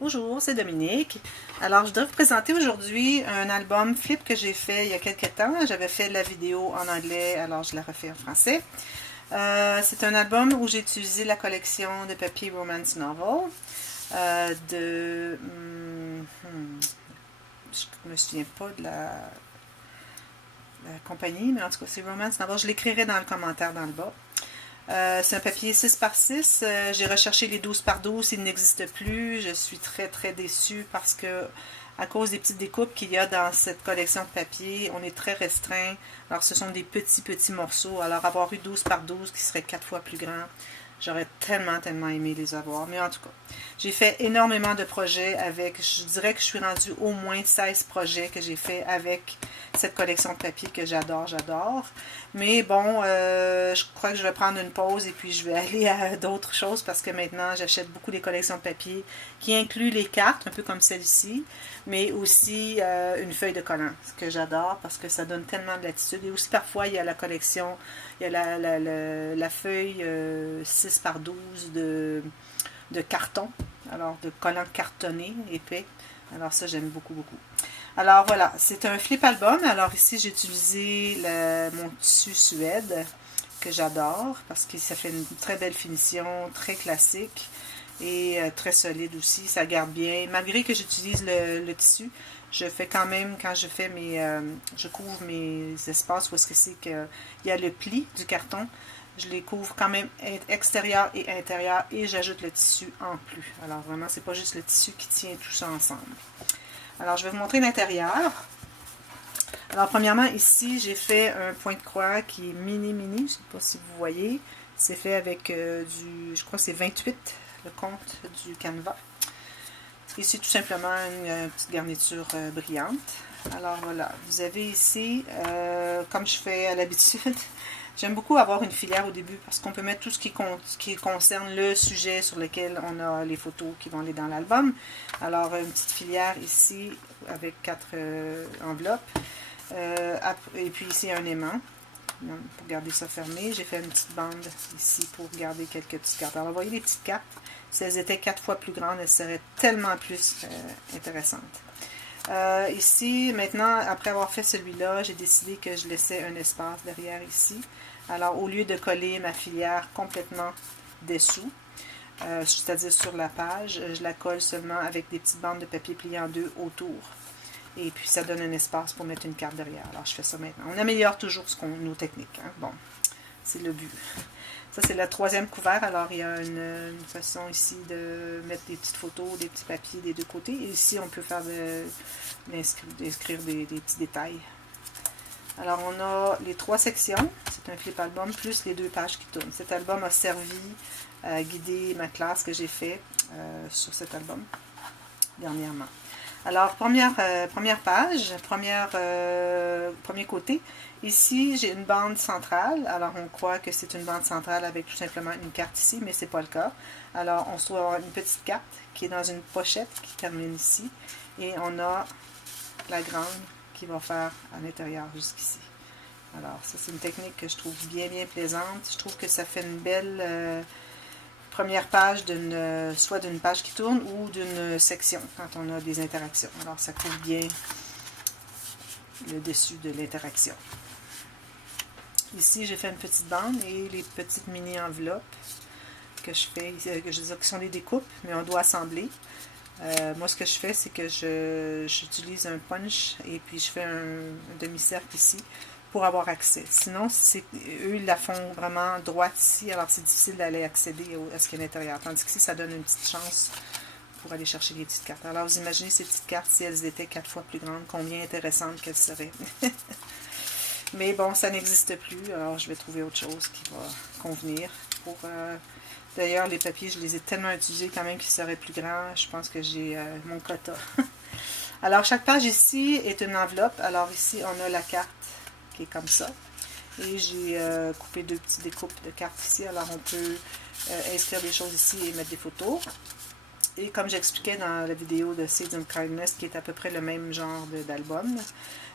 Bonjour, c'est Dominique. Alors, je dois vous présenter aujourd'hui un album flip que j'ai fait il y a quelques temps. J'avais fait la vidéo en anglais, alors je la refais en français. C'est un album où j'ai utilisé la collection de papier Romance Novel je me souviens pas de la compagnie, mais en tout cas, c'est Romance Novel. Je l'écrirai dans le commentaire dans le bas. C'est un papier 6 par 6. J'ai recherché les 12 par 12, ils n'existent plus. Je suis très très déçue parce que à cause des petites découpes qu'il y a dans cette collection de papier, on est très restreint. Alors ce sont des petits morceaux. Alors avoir eu 12 par 12 qui serait 4 fois plus grand, j'aurais tellement aimé les avoir. Mais en tout cas, j'ai fait énormément de projets avec, je dirais que je suis rendue au moins 16 projets que j'ai fait avec cette collection de papier que j'adore. Mais bon, je crois que je vais prendre une pause et puis je vais aller à d'autres choses parce que maintenant j'achète beaucoup des collections de papier qui incluent les cartes, un peu comme celle-ci, mais aussi une feuille de collant, ce que j'adore parce que ça donne tellement de latitude. Et aussi parfois il y a la collection, il y a la feuille 6 par 12 de carton, alors de collant cartonné, épais. Alors ça j'aime beaucoup. Alors voilà, c'est un flip album. Alors ici j'ai utilisé mon tissu Suède que j'adore parce que ça fait une très belle finition, très classique et très solide aussi. Ça garde bien. Malgré que j'utilise le tissu, je fais quand même, quand je fais je couvre mes espaces où est-ce que c'est qu'il y a le pli du carton. Je les couvre quand même extérieur et intérieur et j'ajoute le tissu en plus. Alors vraiment, c'est pas juste le tissu qui tient tout ça ensemble. Alors, je vais vous montrer l'intérieur. Alors, premièrement, ici, j'ai fait un point de croix qui est mini. Je ne sais pas si vous voyez. C'est fait avec je crois que c'est 28, le compte du canevas. Ici, tout simplement, une petite garniture brillante. Alors, voilà. Vous avez ici, comme je fais à l'habitude, j'aime beaucoup avoir une filière au début parce qu'on peut mettre tout ce qui concerne le sujet sur lequel on a les photos qui vont aller dans l'album. Alors, une petite filière ici avec 4 enveloppes. Et puis ici, un aimant pour garder ça fermé. J'ai fait une petite bande ici pour garder quelques petites cartes. Alors, vous voyez les petites cartes. Si elles étaient 4 fois plus grandes, elles seraient tellement plus intéressantes. Ici, maintenant, après avoir fait celui-là, j'ai décidé que je laissais un espace derrière ici. Alors, au lieu de coller ma filière complètement dessous, c'est-à-dire sur la page, je la colle seulement avec des petites bandes de papier pliées en deux autour. Et puis, ça donne un espace pour mettre une carte derrière. Alors, je fais ça maintenant. On améliore toujours nos techniques. Hein? Bon, c'est le but. Ça, c'est le troisième couvert. Alors, il y a une façon ici de mettre des petites photos, des petits papiers des deux côtés. Et ici, on peut faire d'inscrire des petits détails. Alors, on a les 3 sections. C'est un flip album, plus les 2 pages qui tournent. Cet album a servi à guider ma classe que j'ai fait sur cet album dernièrement. Alors, première page, premier côté. Ici, j'ai une bande centrale. Alors, on croit que c'est une bande centrale avec tout simplement une carte ici, mais ce n'est pas le cas. Alors, on se trouve avoir une petite carte qui est dans une pochette qui termine ici. Et on a la grande qui va faire à l'intérieur jusqu'ici. Alors, ça, c'est une technique que je trouve bien plaisante. Je trouve que ça fait une belle première page soit d'une page qui tourne ou d'une section quand on a des interactions. Alors, ça couvre bien le dessus de l'interaction. Ici, j'ai fait une petite bande et les petites mini-enveloppes que je fais, que je dis que sont des découpes, mais on doit assembler. Moi, ce que je fais, c'est que j'utilise un punch et puis je fais un demi-cercle ici pour avoir accès. Sinon, eux, ils la font vraiment droite ici, alors c'est difficile d'aller accéder à ce qu'il y a à l'intérieur. Tandis qu'ici, ça donne une petite chance pour aller chercher les petites cartes. Alors, vous imaginez ces petites cartes, si elles étaient 4 fois plus grandes, combien intéressantes qu'elles seraient. Mais bon, ça n'existe plus, alors je vais trouver autre chose qui va convenir. D'ailleurs, les papiers, je les ai tellement utilisés quand même qu'ils seraient plus grands. Je pense que j'ai mon quota. Alors, chaque page ici est une enveloppe. Alors ici, on a la carte qui est comme ça. Et j'ai coupé 2 petites découpes de cartes ici. Alors, on peut inscrire des choses ici et mettre des photos. Et comme j'expliquais dans la vidéo de Seeds of Kindness, qui est à peu près le même genre d'album,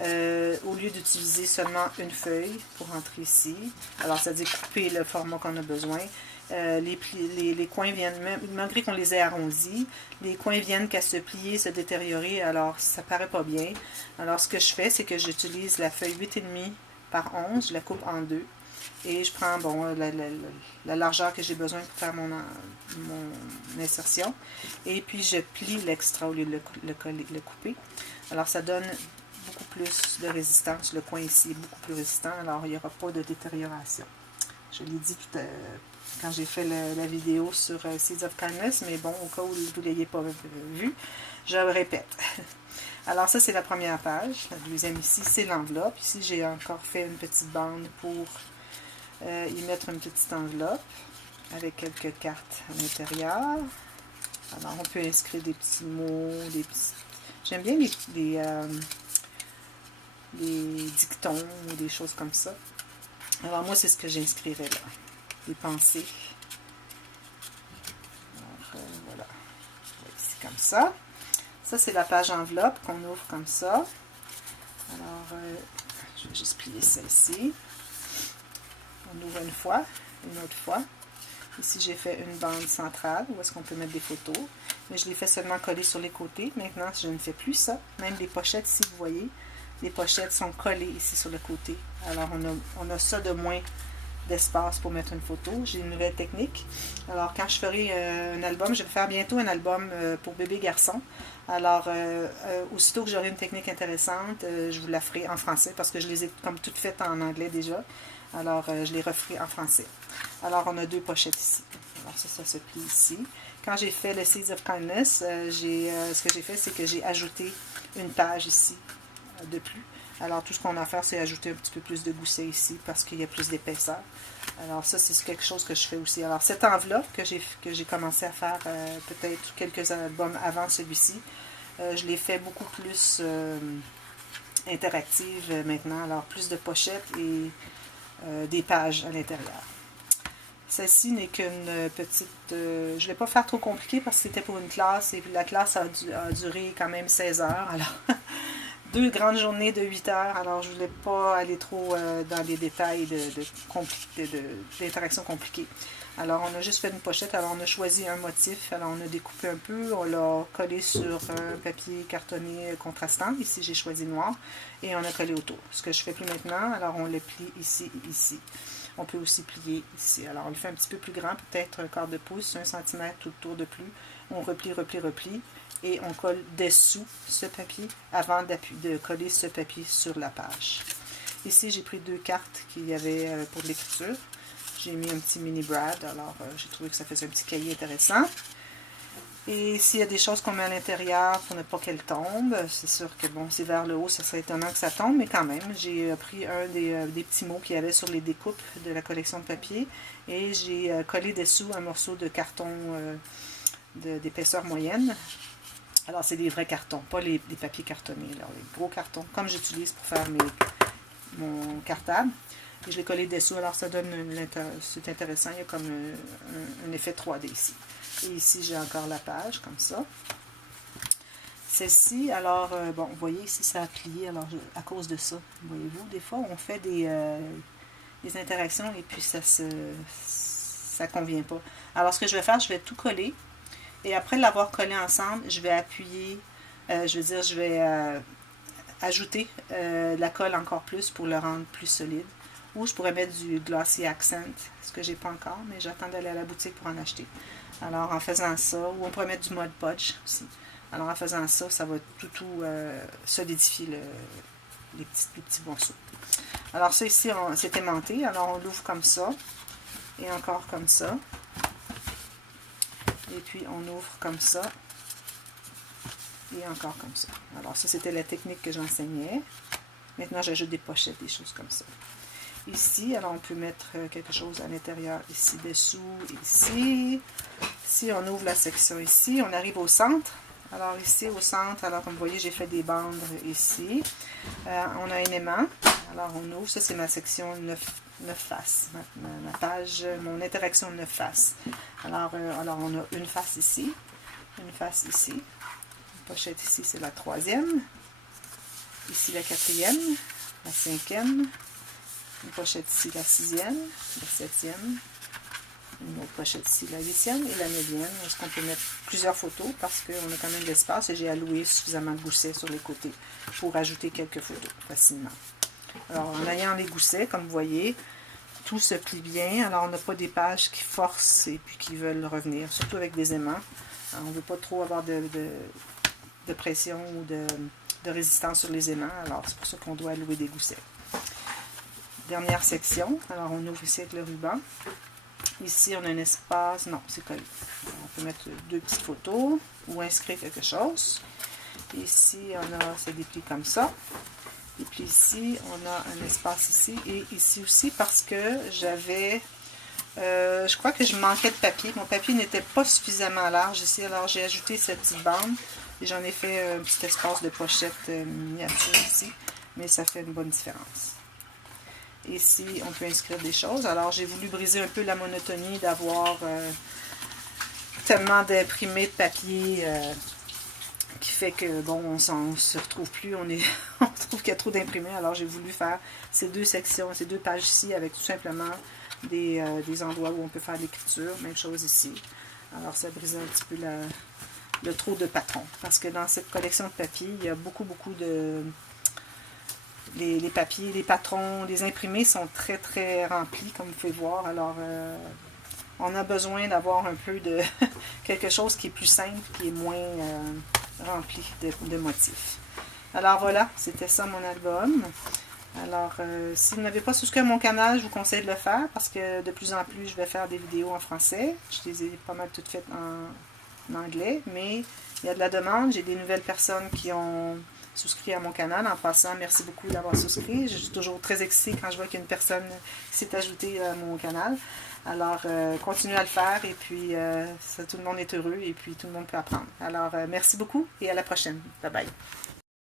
au lieu d'utiliser seulement une feuille pour entrer ici, alors c'est-à-dire couper le format qu'on a besoin, les coins viennent, malgré qu'on les ait arrondis, les coins viennent qu'à se plier, se détériorer, alors ça paraît pas bien. Alors ce que je fais, c'est que j'utilise la feuille 8,5 par 11, je la coupe en deux, et je prends la largeur que j'ai besoin pour faire mon insertion, et puis je plie l'extra au lieu de le couper. Alors ça donne beaucoup plus de résistance, le coin ici est beaucoup plus résistant, alors il n'y aura pas de détérioration. Je l'ai dit quand j'ai fait la vidéo sur Seeds of Kindness, mais bon, au cas où vous ne l'ayez pas vu, je le répète. Alors ça, c'est la première page. La deuxième ici, c'est l'enveloppe. Ici, j'ai encore fait une petite bande pour y mettre une petite enveloppe avec quelques cartes à l'intérieur. Alors, on peut inscrire des petits mots, des petits... J'aime bien les dictons ou des choses comme ça. Alors, moi, c'est ce que j'inscrirais là. Des pensées. Alors, voilà. Ici, comme ça. Ça, c'est la page enveloppe qu'on ouvre comme ça. Alors, je vais juste plier ça ici. On ouvre une fois, une autre fois. Ici, j'ai fait une bande centrale où est-ce qu'on peut mettre des photos. Mais je l'ai fait seulement coller sur les côtés. Maintenant, je ne fais plus ça. Même les pochettes, si vous voyez, les pochettes sont collées ici sur le côté. Alors, on a ça de moins d'espace pour mettre une photo. J'ai une nouvelle technique. Alors, quand je ferai un album, je vais faire bientôt un album pour bébé garçon. Alors, aussitôt que j'aurai une technique intéressante, je vous la ferai en français parce que je les ai comme toutes faites en anglais déjà. Alors, je les referai en français. Alors, on a deux pochettes ici. Alors, ça se plie ici. Quand j'ai fait le Seeds of Kindness, ce que j'ai fait, c'est que j'ai ajouté une page ici de plus. Alors, tout ce qu'on a à faire, c'est ajouter un petit peu plus de gousset ici parce qu'il y a plus d'épaisseur. Alors, ça, c'est quelque chose que je fais aussi. Alors, cette enveloppe que j'ai commencé à faire peut-être quelques albums avant celui-ci, je l'ai fait beaucoup plus interactive maintenant. Alors, plus de pochettes et des pages à l'intérieur. Celle-ci n'est qu'une petite... je ne vais pas faire trop compliqué parce que c'était pour une classe et puis la classe a duré quand même 16 heures. Alors, 2 grandes journées de 8 heures. Alors, je ne voulais pas aller trop dans les détails d'interaction compliquées. Alors, on a juste fait une pochette. Alors, on a choisi un motif. Alors, on a découpé un peu. On l'a collé sur un papier cartonné contrastant. Ici, j'ai choisi noir. Et on a collé autour. Ce que je fais plus maintenant, alors on le plie ici et ici. On peut aussi plier ici. Alors, on le fait un petit peu plus grand, peut-être un quart de pouce, 1 cm tout autour de plus. On replie, replie, replie. Et on colle dessous ce papier avant de coller ce papier sur la page. Ici, j'ai pris 2 cartes qu'il y avait pour l'écriture. J'ai mis un petit mini brad, alors j'ai trouvé que ça faisait un petit cahier intéressant. Et s'il y a des choses qu'on met à l'intérieur pour ne pas qu'elles tombent, c'est sûr que bon, c'est vers le haut, ça serait étonnant que ça tombe, mais quand même, j'ai pris un des petits mots qu'il y avait sur les découpes de la collection de papier et j'ai collé dessous un morceau de carton d'épaisseur moyenne. Alors, c'est des vrais cartons, pas les papiers cartonnés, là, les gros cartons, comme j'utilise pour faire mon cartable. Et je l'ai collé dessous, alors ça donne, c'est intéressant, il y a comme un effet 3D ici. Et ici, j'ai encore la page, comme ça. Celle-ci, alors, bon, vous voyez, ici, ça a plié, alors, à cause de ça. Voyez-vous, des fois, on fait des interactions et puis ça convient pas. Alors, ce que je vais faire, je vais tout coller. Et après l'avoir collé ensemble, je vais appuyer, je vais ajouter la colle encore plus pour le rendre plus solide. Ou je pourrais mettre du Glossy Accent, ce que j'ai pas encore, mais j'attends d'aller à la boutique pour en acheter. Alors, en faisant ça, ou on pourrait mettre du Mod Podge aussi. Alors, en faisant ça, ça va tout solidifier les petits morceaux. Alors, ça ici, c'est aimanté. Alors, on l'ouvre comme ça. Et encore comme ça. Et puis, on ouvre comme ça. Et encore comme ça. Alors, ça, c'était la technique que j'enseignais. Maintenant, j'ajoute des pochettes, des choses comme ça. Ici, alors on peut mettre quelque chose à l'intérieur, ici, dessous, ici. Si on ouvre la section ici, on arrive au centre. Alors ici, au centre, alors comme vous voyez, j'ai fait des bandes ici. On a un aimant. Alors on ouvre, ça c'est ma section 9 faces. Ma page, mon interaction 9 faces. Alors on a une face ici, une face ici. Une pochette ici, c'est la 3e. Ici, la 4e, la 5e. Une pochette ici, la 6e, la 7e, Une autre pochette ici, la 8e et la 9e. Est-ce qu'on peut mettre plusieurs photos parce qu'on a quand même de l'espace et j'ai alloué suffisamment de goussets sur les côtés pour ajouter quelques photos facilement. Alors, en ayant les goussets, comme vous voyez, tout se plie bien. Alors, on n'a pas des pages qui forcent et puis qui veulent revenir, surtout avec des aimants. Alors, on ne veut pas trop avoir de pression ou de résistance sur les aimants. Alors, c'est pour ça qu'on doit allouer des goussets. Dernière section. Alors, on ouvre ici avec le ruban. Ici, on a un espace. Non, c'est collé. On peut mettre 2 petites photos ou inscrire quelque chose. Ici, c'est déplié comme ça. Et puis ici, on a un espace ici et ici aussi parce que j'avais... je crois que je manquais de papier. Mon papier n'était pas suffisamment large ici. Alors, j'ai ajouté cette petite bande et j'en ai fait un petit espace de pochette miniature ici. Mais ça fait une bonne différence. Ici, on peut inscrire des choses. Alors, j'ai voulu briser un peu la monotonie d'avoir tellement d'imprimés de papier qui fait que, bon, on se retrouve plus, on trouve qu'il y a trop d'imprimés. Alors, j'ai voulu faire ces 2 sections, ces 2 pages ici avec tout simplement des endroits où on peut faire l'écriture. Même chose ici. Alors, ça brise un petit peu le trop de patrons. Parce que dans cette collection de papier, il y a beaucoup de... Les papiers, les patrons, les imprimés sont très très remplis comme vous pouvez voir. Alors on a besoin d'avoir un peu de quelque chose qui est plus simple, qui est moins rempli de motifs. Alors voilà, c'était ça mon album. Alors si vous n'avez pas souscrit à mon canal, je vous conseille de le faire parce que de plus en plus je vais faire des vidéos en français. Je les ai pas mal toutes faites en anglais, mais il y a de la demande. J'ai des nouvelles personnes qui ont souscrit à mon canal. En passant, merci beaucoup d'avoir souscrit. Je suis toujours très excitée quand je vois qu'il y a une personne qui s'est ajoutée à mon canal. Alors, continuez à le faire et puis tout le monde est heureux et puis tout le monde peut apprendre. Alors, merci beaucoup et à la prochaine. Bye bye.